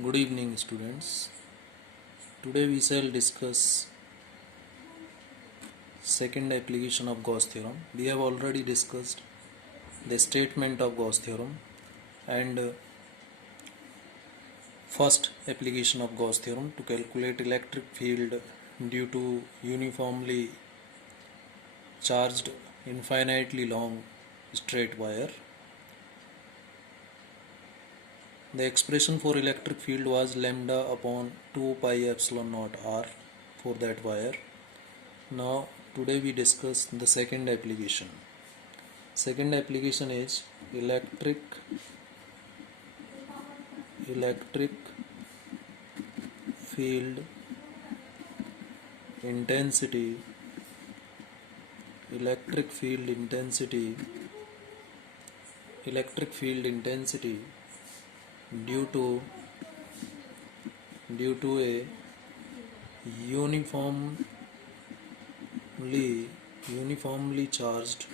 Good evening, students. Today we shall discuss second application of Gauss theorem. We have already discussed the statement of Gauss theorem and first application of Gauss theorem to calculate electric field due to uniformly charged infinitely long straight wire. The expression for electric field was lambda upon 2 pi epsilon naught r for that wire. Now today we discuss the second application. Second application is electric field intensity due to a uniformly charged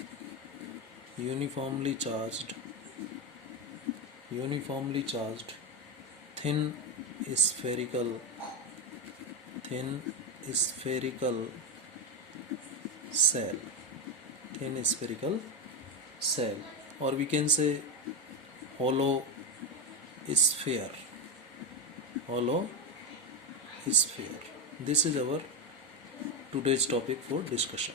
thin spherical cell, or we can say hollow sphere. This is our today's topic for discussion.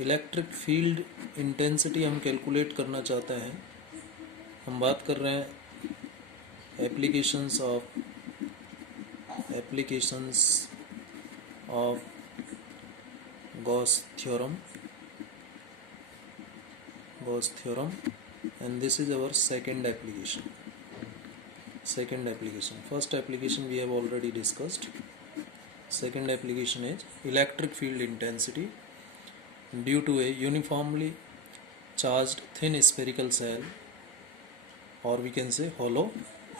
Electric field intensity हम calculate करना चाहते हैं. हम बात कर रहे हैं applications of Gauss theorem, and this is our second application. First application we have already discussed. Second application is electric field intensity due to a uniformly charged thin spherical cell, or we can say hollow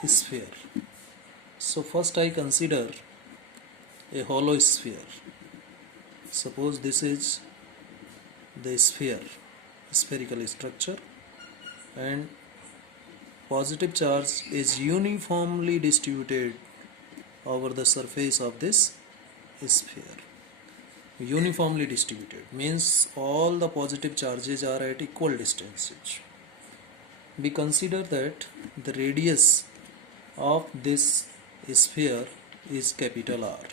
sphere. So first I consider a hollow sphere. Suppose this is the spherical structure, and positive charge is uniformly distributed over the surface of this sphere. Uniformly distributed means all the positive charges are at equal distances. We consider that the radius of this sphere is capital R.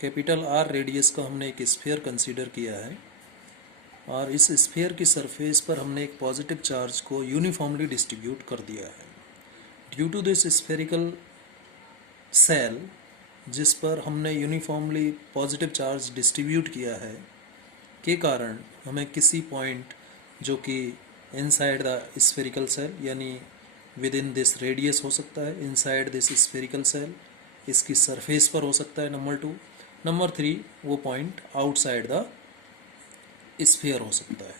Capital R radius का हमने एक sphere consider किया है, और इस sphere की surface पर हमने एक पॉजिटिव चार्ज को यूनिफॉर्मली डिस्ट्रीब्यूट कर दिया है. Due to this spherical shell, जिस पर हमने यूनिफॉर्मली पॉजिटिव चार्ज डिस्ट्रीब्यूट किया है, के कारण हमें किसी पॉइंट जो कि इनसाइड द स्फेरिकल सेल यानी विद इन दिस रेडियस हो सकता है, इनसाइड दिस स्फेरिकल सेल इसकी सरफेस पर हो सकता है. नंबर 2. नंबर 3, वो पॉइंट आउटसाइड द स्फीयर हो सकता है.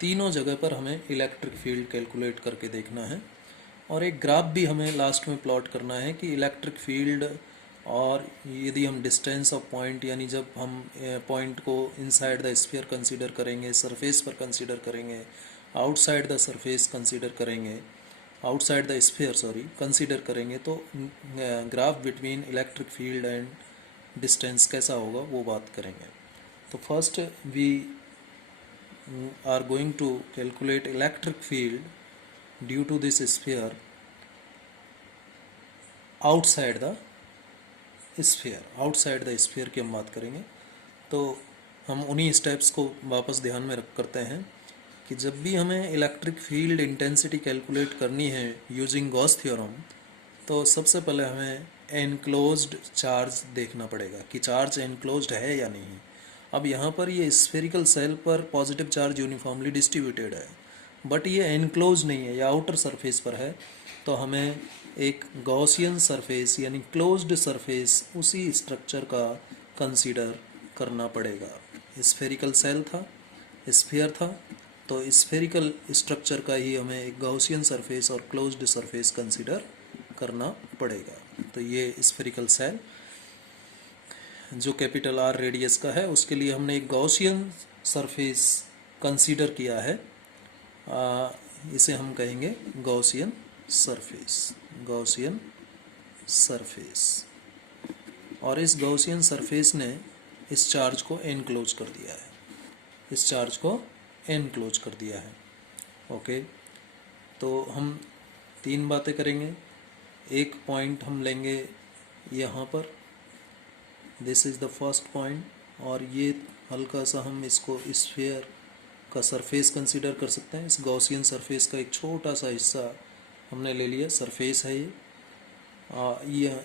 तीनों जगह पर हमें इलेक्ट्रिक फील्ड कैलकुलेट करके देखना है, और एक ग्राफ भी हमें लास्ट में प्लॉट करना है कि इलेक्ट्रिक फील्ड, और यदि हम डिस्टेंस ऑफ पॉइंट यानी जब हम पॉइंट को इनसाइड द स्फीयर कंसीडर करेंगे, सरफेस पर कंसीडर करेंगे, आउटसाइड द सरफेस कंसीडर करेंगे, आउटसाइड द स्फीयर कंसीडर करेंगे, तो graph between electric field and distance कैसा होगा वो बात करेंगे. तो first we are going to calculate electric field due to this sphere outside the sphere की हम बात करेंगे. तो हम उन्हीं स्टेप्स को वापस ध्यान में रख करते हैं कि जब भी हमें इलेक्ट्रिक फील्ड इंटेंसिटी कैलकुलेट करनी है यूजिंग गॉस थ्योरम, तो सबसे पहले हमें एनक्लोज्ड चार्ज देखना पड़ेगा कि चार्ज एनक्लोज्ड है या नहीं. अब यहाँ पर ये स्फेरिकल सेल पर पॉजिटिव चार्ज यूनिफॉर्मली डिस्ट्रीब्यूटेड है, बट ये एनक्लोज नहीं है, या आउटर सरफेस पर है. तो हमें एक गॉसियन सरफेस यानी क्लोज्ड सरफेस उसी स्ट्रक्चर का कंसीडर करना पड़ेगा. स्फेरिकल सेल था, स्फीयर था, तो स्फेरिकल स्ट्रक्चर का ही हमें एक गॉसियन सरफेस और क्लोज्ड सरफेस कंसीडर करना पड़ेगा. तो ये स्फेरिकल सेल जो कैपिटल आर रेडियस का है, उसके लिए हमने एक गॉसियन सरफेस कंसीडर किया है. इसे हम कहेंगे गॉसियन सरफेस. गॉसियन सरफेस, और इस गॉसियन सरफेस ने इस चार्ज को एनक्लोज कर दिया है, इस चार्ज को एनक्लोज कर दिया है। ओके, तो हम तीन बातें करेंगे। एक पॉइंट हम लेंगे यहाँ पर, this is the first point, और ये हल्का सा हम इसको स्फीयर का सरफेस कंसीडर कर सकते हैं। इस गॉसियन सरफेस का एक छोटा सा हिस्सा हमने ले लिया, सरफेस है ये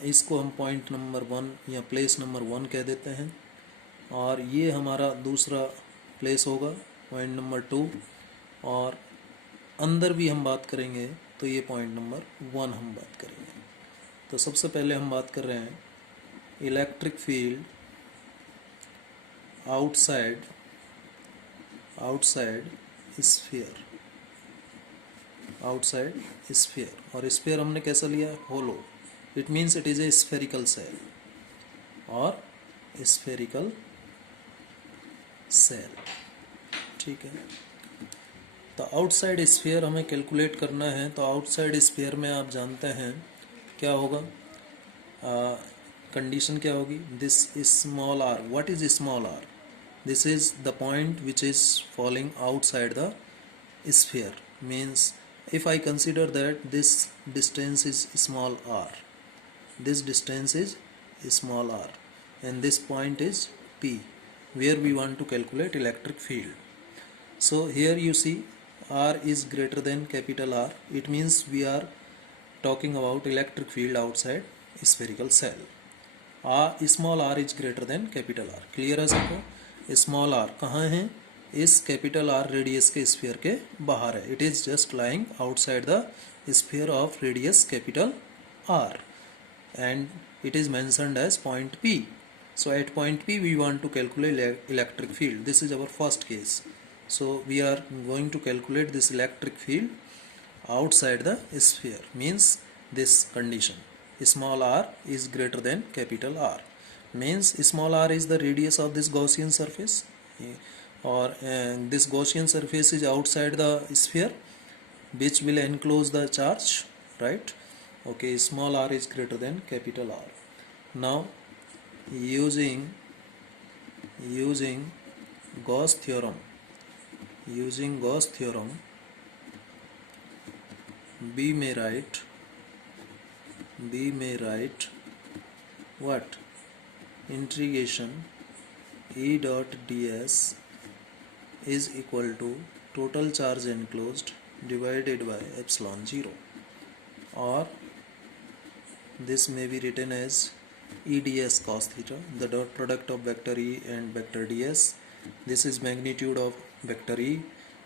इसको हम पॉइंट नंबर 1 या प्लेस नंबर 1 कह देते हैं, और ये हमारा दूसरा प्लेस होगा, पॉइंट नंबर 2, और अंदर भी हम बात करेंगे तो ये पॉइंट नंबर 1 हम बात करेंगे। तो सबसे पहले हम बात कर रहे हैं electric field outside sphere, outside sphere. और स्फीयर हमने कैसा लिया, hollow, it means it is a spherical shell और स्फेरिकल सेल, ठीक है। तो आउटसाइड स्फीयर हमें कैलकुलेट करना है, तो आउटसाइड स्फीयर में आप जानते हैं क्या होगा, कंडीशन क्या होगी, this small r, what is small r, this is the point which is falling outside the sphere, means if I consider that this distance is small r, this distance is small r, and this point is P, where we want to calculate electric field. So here you see r is greater than capital R, it means we are talking about electric field outside spherical cell. Small r is greater than capital R, clear है सबको। Small are कहाँ है, इस capital R radius के sphere के बाहर है, it is just lying outside the sphere of radius capital R, and it is mentioned as point P. So at point P we want to calculate electric field, this is our first case, so we are going to calculate this electric field outside the sphere, means this condition, small r is greater than capital R, means small r is the radius of this Gaussian surface, or this Gaussian surface is outside the sphere which will enclose the charge, right? Okay, small r is greater than capital R. Now using Gauss theorem, we may write what, integration E dot ds is equal to total charge enclosed divided by epsilon 0, or this may be written as E ds cos theta, the dot product of vector E and vector ds, this is magnitude of vector E,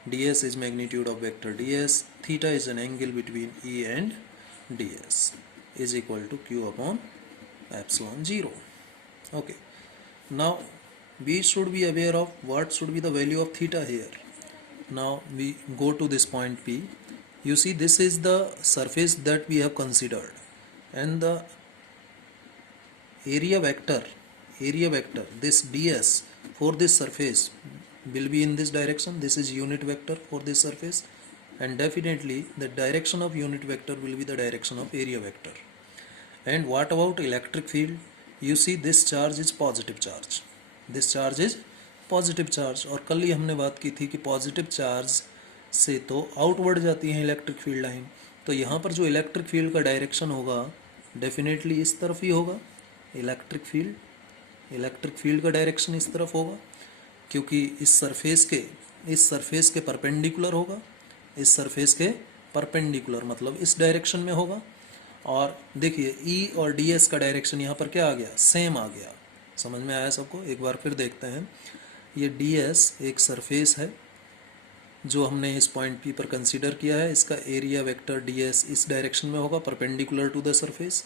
ds is magnitude of vector ds, theta is an angle between E and ds, is equal to q upon epsilon 0. Okay, now we should be aware of what should be the value of theta here. Now we go to this point P, you see this is the surface that we have considered, and the area vector this ds for this surface will be in this direction, this is unit vector for this surface, and definitely the direction of unit vector will be the direction of area vector. And what about electric field, you see this charge is positive charge, this charge is positive charge, और कल ही हमने बात की थी कि positive charge से तो outward जाती है इलेक्ट्रिक फील्ड लाइन, तो यहाँ पर जो इलेक्ट्रिक फील्ड का डायरेक्शन होगा डेफिनेटली इस तरफ ही होगा, इलेक्ट्रिक फील्ड का डायरेक्शन इस तरफ होगा, क्योंकि इस सरफेस के परपेंडिकुलर होगा, इस सरफेस के परपेंडिकुलर मतलब इस डायरेक्शन में होगा। और देखिए ई और डी एस का डायरेक्शन यहाँ पर क्या आ गया, सेम आ गया, समझ में आया सबको। एक बार फिर देखते हैं, ये डी एस एक सरफेस है जो हमने इस पॉइंट पी पर कंसीडर किया है, इसका एरिया वेक्टर डी एस इस डायरेक्शन में होगा परपेंडिकुलर टू द सरफेस,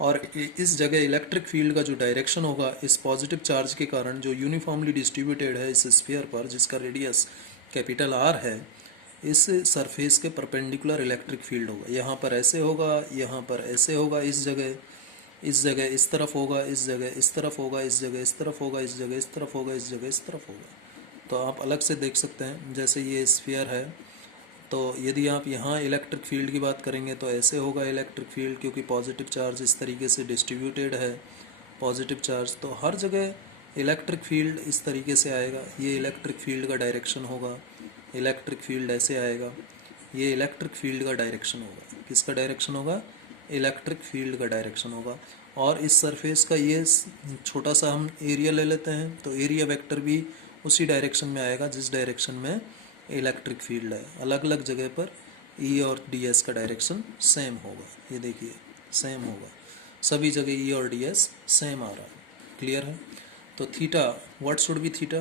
और इस जगह इलेक्ट्रिक फील्ड का जो डायरेक्शन होगा इस पॉजिटिव चार्ज के कारण जो यूनिफॉर्मली डिस्ट्रीब्यूटेड है इस स्फीयर पर जिसका रेडियस कैपिटल आर है, इस सरफेस के परपेंडिकुलर इलेक्ट्रिक फील्ड होगा, यहाँ पर ऐसे होगा, यहाँ पर ऐसे होगा, इस जगह इस तरफ होगा, इस जगह इस तरफ होगा, इस जगह इस तरफ होगा, इस जगह इस तरफ होगा, इस जगह इस तरफ होगा। तो आप अलग से देख सकते हैं, जैसे ये स्फीयर है तो यदि आप यहाँ इलेक्ट्रिक फील्ड की बात करेंगे तो ऐसे होगा इलेक्ट्रिक फील्ड, क्योंकि पॉजिटिव चार्ज इस तरीके से डिस्ट्रीब्यूटेड है, पॉजिटिव चार्ज, तो हर जगह इलेक्ट्रिक फील्ड इस तरीके से आएगा। ये इलेक्ट्रिक फील्ड का डायरेक्शन होगा, इलेक्ट्रिक फील्ड ऐसे आएगा, ये इलेक्ट्रिक फील्ड का डायरेक्शन होगा। किसका डायरेक्शन होगा? इलेक्ट्रिक फील्ड का डायरेक्शन होगा। और इस सरफेस का ये छोटा सा हम एरिया ले लेते हैं, तो एरिया वेक्टर भी उसी डायरेक्शन में आएगा जिस डायरेक्शन में इलेक्ट्रिक फील्ड है। अलग अलग जगह पर ई और डी एस का डायरेक्शन सेम होगा, ये देखिए सेम होगा, सभी जगह ई और डी एस सेम आ रहा है। क्लियर है? तो theta, what should be theta?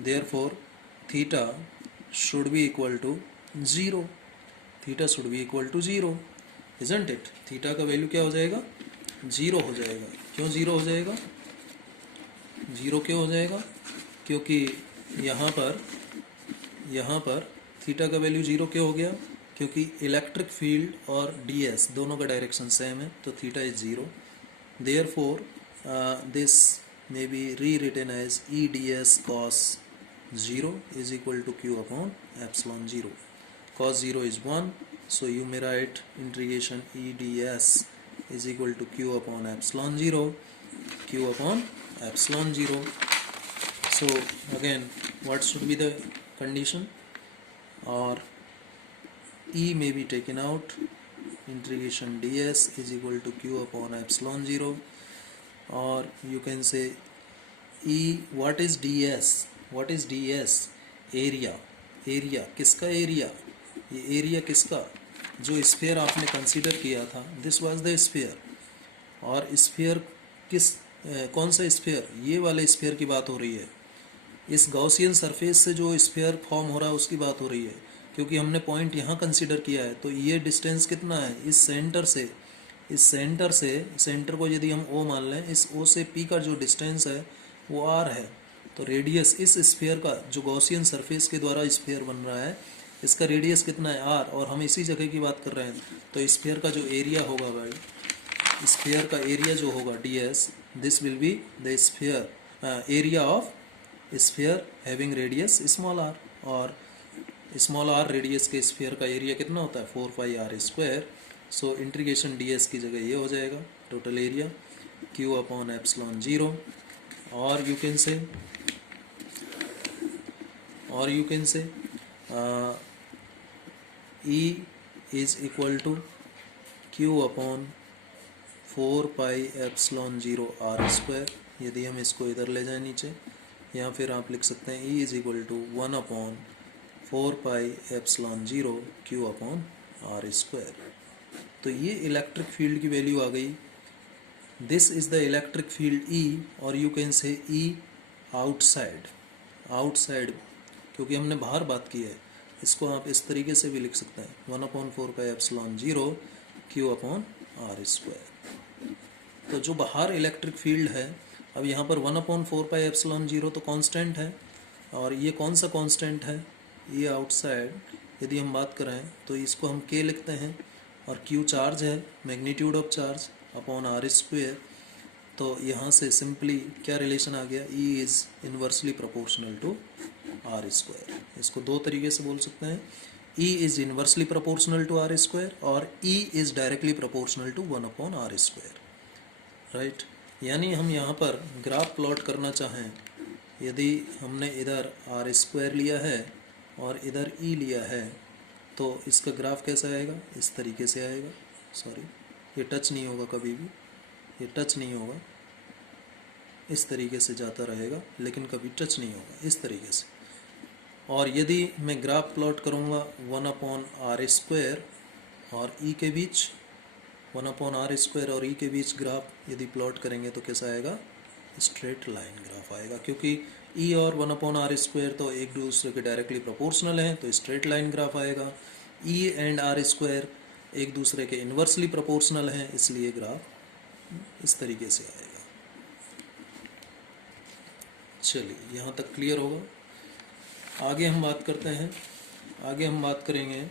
Therefore theta should be equal to 0, theta should be equal to 0, isn't it? Theta का वैल्यू क्या हो जाएगा? 0 हो जाएगा। क्यों 0 हो जाएगा? 0 क्यों हो जाएगा? क्योंकि यहाँ पर थीटा का वैल्यू 0 क्यों हो गया? क्योंकि इलेक्ट्रिक फील्ड और डी एस दोनों का डायरेक्शन सेम है, तो theta is 0। Therefore this may be rewritten as E ds cos 0 is equal to q upon epsilon 0. Cos 0 is 1, so you may write integration E ds is equal to q upon epsilon 0, q upon epsilon 0. So again, what should be the condition? Or E may be taken out, integration ds is equal to q upon epsilon 0, or you can say E, what is ds? What is ds? Area, area किसका? Area, ये area किसका? जो sphere आपने consider किया था, this was the sphere. और sphere किस कौन सा स्फीयर? ये वाले स्फीयर की बात हो रही है। इस गॉसियन सरफेस से जो स्फीयर फॉर्म हो रहा है उसकी बात हो रही है, क्योंकि हमने पॉइंट यहाँ कंसीडर किया है। तो ये डिस्टेंस कितना है? इस सेंटर से सेंटर को यदि हम O मान लें, इस O से P का जो डिस्टेंस है वो R है। तो रेडियस इस स्फीयर का, जो गॉसियन सरफेस के द्वारा स्फीयर बन रहा है, इसका रेडियस कितना है? R, और हम इसी जगह की बात कर रहे हैं। तो स्फीयर का जो एरिया होगा भाई, स्फीयर का एरिया जो होगा ds, this will be the sphere area of sphere having radius small r, और स्मॉल r रेडियस के स्फीयर का एरिया कितना होता है? 4 pi r square. So integration ds की जगह ये हो जाएगा total area q upon epsilon 0, और you can say E is equal to q upon 4 pi epsilon 0 r square. यदि हम इसको इधर ले जाए नीचे, या फिर आप लिख सकते हैं E is equal to 1 upon 4 pi epsilon 0 q upon r square. तो ये इलेक्ट्रिक फील्ड की वैल्यू आ गई। This is the electric field E, और you can say E outside, क्योंकि हमने बाहर बात की है। इसको आप इस तरीके से भी लिख सकते हैं 1 upon 4 pi epsilon 0 q upon r square. तो जो बाहर इलेक्ट्रिक फील्ड है, अब यहाँ पर 1 अपॉन 4 पाई एप्सिलॉन 0 तो कांस्टेंट है, और ये कौन सा कांस्टेंट है? ये आउटसाइड यदि हम बात करें तो इसको हम k लिखते हैं, और q चार्ज है, magnitude of charge upon r square. तो यहाँ से सिंपली क्या रिलेशन आ गया? E is inversely proportional to r square. इसको दो तरीके से बोल सकते हैं, E is inversely proportional to r square, और E is directly proportional to 1 upon r square, right. यानी हम यहाँ पर ग्राफ प्लॉट करना चाहें, यदि हमने इधर r स्क्वायर लिया है और इधर E लिया है, तो इसका ग्राफ कैसा आएगा? इस तरीके से आएगा। सॉरी, ये टच नहीं होगा, कभी भी ये टच नहीं होगा, इस तरीके से जाता रहेगा, लेकिन कभी टच नहीं होगा, इस तरीके से। और यदि मैं ग्राफ प्लॉट करूँगा 1 अपॉन r स्क्वायर और E के बीच, 1 अपॉन r स्क्वायर और E के बीच ग्राफ यदि प्लॉट करेंगे तो कैसा आएगा? स्ट्रेट लाइन ग्राफ आएगा, क्योंकि E और 1 अपॉन r स्क्वायर तो एक दूसरे के डायरेक्टली प्रोपोर्शनल हैं, तो स्ट्रेट लाइन ग्राफ आएगा। E एंड r स्क्वायर एक दूसरे के इन्वर्सली प्रोपोर्शनल हैं, इसलिए ग्राफ इस तरीके से आएगा। चलिए, यहाँ तक क्लियर होगा। आगे हम बात करते हैं, आगे हम बात करेंगे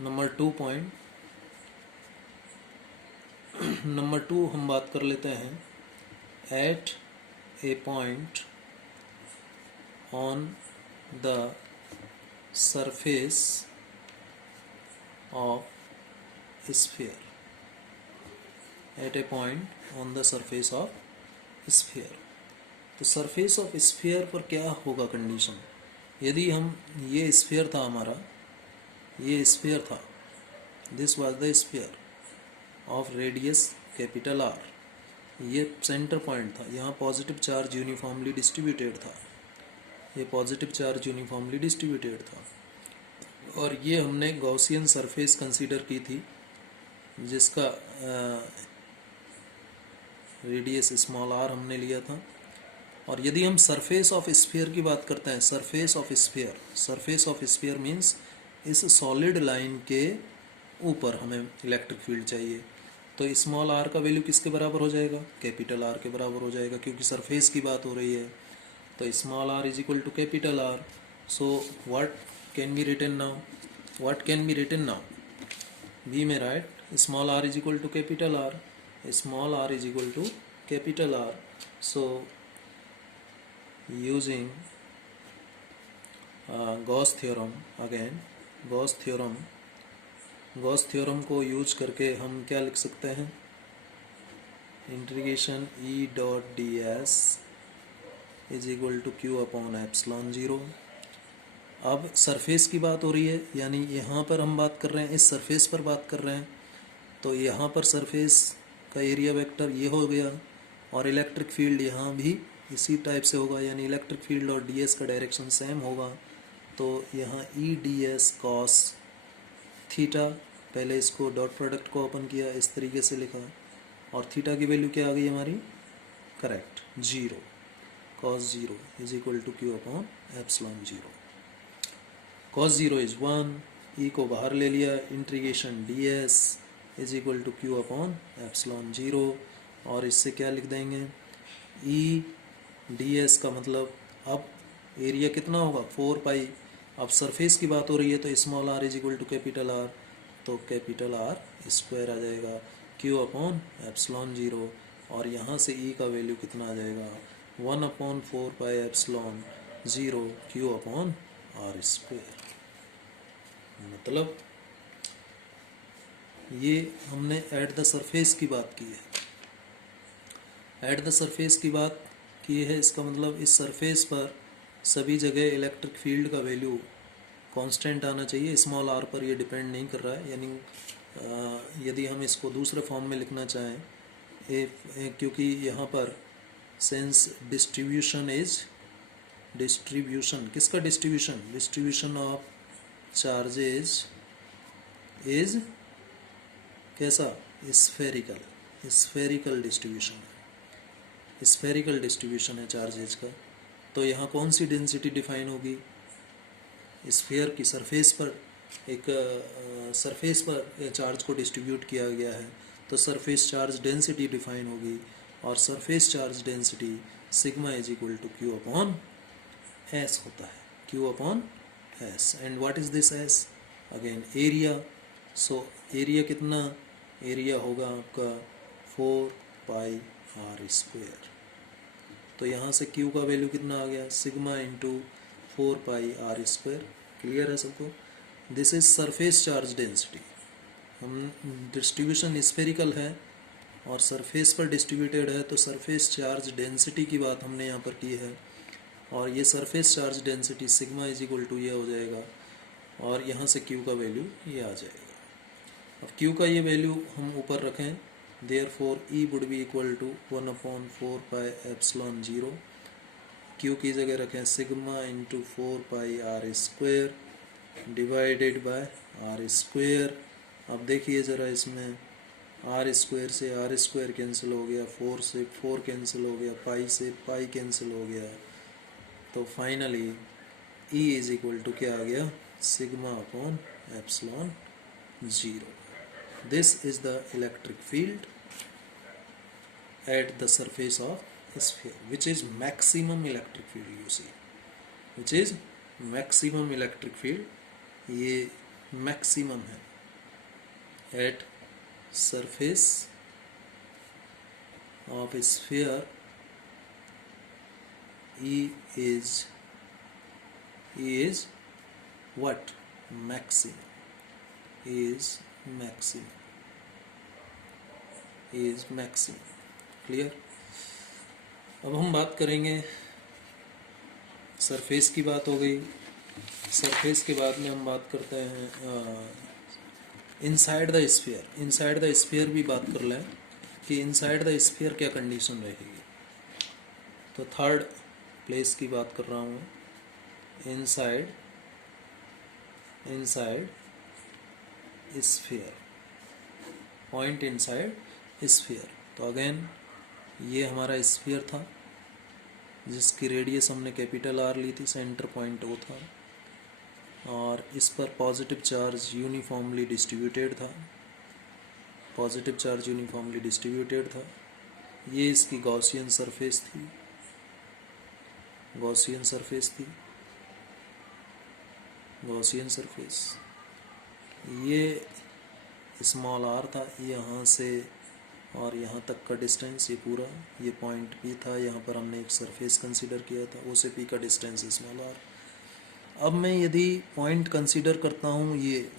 नंबर 2 पॉइंट। नंबर 2 हम बात कर लेते हैं, at a point on the surface of sphere at a point on the surface of sphere. तो सरफेस ऑफ स्फीयर पर क्या होगा कंडीशन? यदि हम, ये स्फीयर था हमारा, ये स्फीयर था, this was the sphere of radius capital are, ये सेंटर पॉइंट था, यहाँ पॉजिटिव चार्ज यूनिफॉर्मली डिस्ट्रीब्यूटेड था, ये पॉजिटिव चार्ज यूनिफॉर्मली डिस्ट्रीब्यूटेड था, और ये हमने गॉसियन सरफेस कंसीडर की थी जिसका रेडियस स्मॉल आर हमने लिया था। और यदि हम सरफेस ऑफ स्फीयर की बात करते हैं, surface of sphere, surface of sphere means इस सॉलिड लाइन के ऊपर हमें इलेक्ट्रिक फील्ड चाहिए, तो स्मॉल आर का वैल्यू किसके बराबर हो जाएगा? कैपिटल आर के बराबर हो जाएगा, क्योंकि सरफेस की बात हो रही है। तो small are is equal to capital R. So what can be written now? What can be written now? बी में right, small are is equal to capital R, small are is equal to capital R. So using Gauss theorem, again Gauss theorem को use करके हम क्या लिख सकते हैं? Integration E dot D S is equal to Q upon epsilon zero. अब surface की बात हो रही है, यानी यहाँ पर हम बात कर रहे हैं, इस सरफेस पर बात कर रहे हैं, तो यहाँ पर सरफेस का एरिया वेक्टर ये हो गया, और इलेक्ट्रिक फील्ड यहाँ भी इसी टाइप से होगा, यानी इलेक्ट्रिक फील्ड और डी एस का डायरेक्शन सेम होगा। तो यहाँ E D S cos theta, पहले इसको डॉट प्रोडक्ट को ओपन किया, इस तरीके से लिखा, और थीटा की वैल्यू क्या आ गई हमारी? Correct, zero, cos zero is equal to Q upon epsilon zero. Cos zero is 1, E को बाहर ले लिया, integration d S is equal to Q upon epsilon zero, और इससे क्या लिख देंगे? ई डी एस का मतलब अब एरिया कितना होगा? 4 पाई। अब सरफेस की बात हो रही है, तो small are is equal to capital R, तो कैपिटल आर स्क्वायर आ जाएगा, क्यू अपॉन एप्सिलॉन जीरो, और यहाँ से ई का वैल्यू कितना आ जाएगा? 1 upon 4 pi epsilon zero q upon r square. मतलब ये हमने एट द सरफेस की बात की है, एट द सरफेस की बात की है, इसका मतलब इस सरफेस पर सभी जगह इलेक्ट्रिक फील्ड का वैल्यू कांस्टेंट आना चाहिए, स्मॉल आर पर ये डिपेंड नहीं कर रहा है। यानी यदि हम इसको दूसरे फॉर्म में लिखना चाहें, क्योंकि यहाँ पर सेंस डिस्ट्रीब्यूशन किसका distribution? Distribution of charges is कैसा? स्फेरिकल डिस्ट्रीब्यूशन है, स्फेरिकल डिस्ट्रीब्यूशन है चार्जेज का। तो यहाँ कौन सी डेंसिटी डिफाइन होगी? स्फीयर की सरफेस पर, एक सरफेस पर चार्ज को डिस्ट्रीब्यूट किया गया है, तो सरफेस चार्ज डेंसिटी डिफाइन होगी, और surface charge density sigma is equal to Q upon s होता है, q upon s. And what is this s? Again area. So area कितना? एरिया होगा आपका 4 पाई आर स्क्वायर। तो यहाँ से क्यू का वैल्यू कितना आ गया? Sigma into 4 pi r square. Clear है सबको? This is surface charge density. हम डिस्ट्रीब्यूशन स्फेरिकल है और सरफेस पर डिस्ट्रीब्यूटेड है, तो सरफेस चार्ज डेंसिटी की बात हमने यहाँ पर की है, और ये surface charge density sigma is equal to ये हो जाएगा, और यहाँ से क्यू का वैल्यू ये आ जाएगा। अब क्यू का ये वैल्यू हम ऊपर रखें, therefore E would be equal to 1 upon 4 pi epsilon zero, q की जगह रखें sigma into 4 pi r square divided by r square. अब देखिए ज़रा, इसमें आर स्क्वायर से आर स्क्वायर कैंसिल हो गया, 4 से 4 कैंसिल हो गया, पाई से पाई कैंसिल हो गया, तो finally E is equal to क्या आ गया? Sigma upon epsilon zero. This is the electric field at the surface of sphere, which is maximum electric field, you see, which is maximum electric field. ये maximum है at surface of sphere. E is what? Maximum. Is maximum. Is maximum. Clear? अब हम बात करेंगे, surface की बात हो गई। सरफेस के बाद में हम बात करते हैं inside the sphere. Inside the sphere भी बात कर लें कि इनसाइड द स्फीयर क्या कंडीशन रहेगी। तो थर्ड प्लेस की बात कर रहा हूँ, inside sphere, point inside sphere. तो अगेन ये हमारा स्फीयर था जिसकी रेडियस हमने कैपिटल आर ली थी, सेंटर पॉइंट ओ था, और इस पर पॉजिटिव चार्ज यूनिफॉर्मली डिस्ट्रीब्यूटेड था। पॉजिटिव चार्ज यूनिफॉर्मली डिस्ट्रीब्यूटेड था। ये इसकी गॉसियन सरफेस थी, गॉसियन सरफेस थी, गॉसियन सरफेस। ये स्मॉल आर था, यहाँ से और यहाँ तक का डिस्टेंस, ये पूरा ये पॉइंट पी था। यहाँ पर हमने एक सरफेस कंसीडर किया था, ओ से पी का डिस्टेंस स्मॉल आर। अब मैं यदि पॉइंट कंसीडर करता हूँ ये,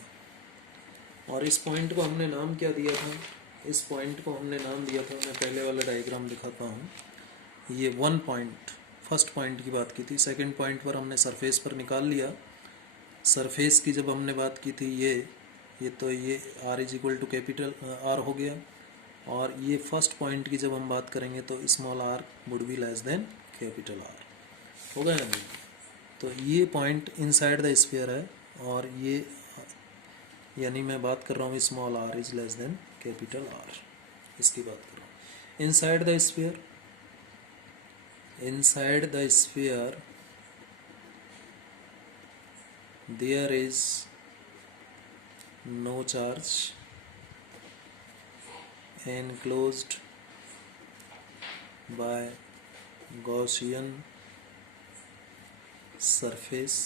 और इस पॉइंट को हमने नाम क्या दिया था? इस पॉइंट को हमने नाम दिया था, मैं पहले वाला डायग्राम दिखाता हूँ। ये वन पॉइंट, फर्स्ट पॉइंट की बात की थी। सेकंड पॉइंट पर हमने सरफेस पर निकाल लिया। सरफेस की जब हमने बात की थी ये तो ये r is equal to capital R हो गया, और ये फर्स्ट पॉइंट की जब हम बात करेंगे तो small r would be less than capital R, हो गया नहीं? तो ये पॉइंट इनसाइड द स्फीयर है, और ये यानी मैं बात कर रहा हूँ small are is less than capital R, इसकी बात कर रहा हूँ। Inside the sphere, inside the sphere there is no charge enclosed by Gaussian surface।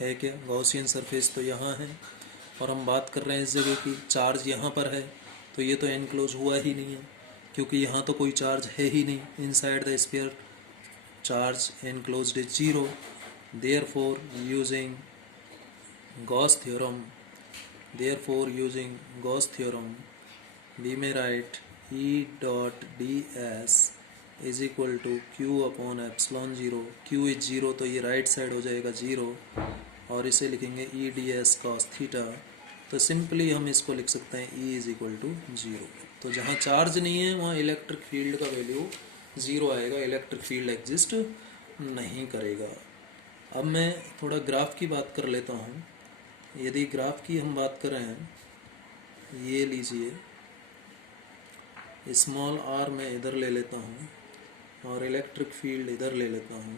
है क्या? गॉसियन सरफेस तो यहाँ है, और हम बात कर रहे हैं इस जगह की, चार्ज यहाँ पर है, तो ये तो एनक्लोज हुआ ही नहीं है, क्योंकि यहाँ तो कोई चार्ज है ही नहीं। Inside the sphere charge enclosed is 0। Therefore using Gauss theorem, we may write E dot ds is equal to q upon epsilon 0। q is 0, तो ये राइट साइड हो जाएगा 0, और इसे लिखेंगे E ds cos थीटा। तो सिंपली हम इसको लिख सकते हैं E is equal to 0। तो जहाँ चार्ज नहीं है वहाँ इलेक्ट्रिक फील्ड का वैल्यू 0 आएगा, इलेक्ट्रिक फील्ड एग्जिस्ट नहीं करेगा। अब मैं थोड़ा ग्राफ की बात कर लेता हूँ। यदि ग्राफ की हम बात करें, ये लीजिए, स्मॉल आर मैं इधर ले लेता हूँ और इलेक्ट्रिक फील्ड इधर ले लेता हूँ,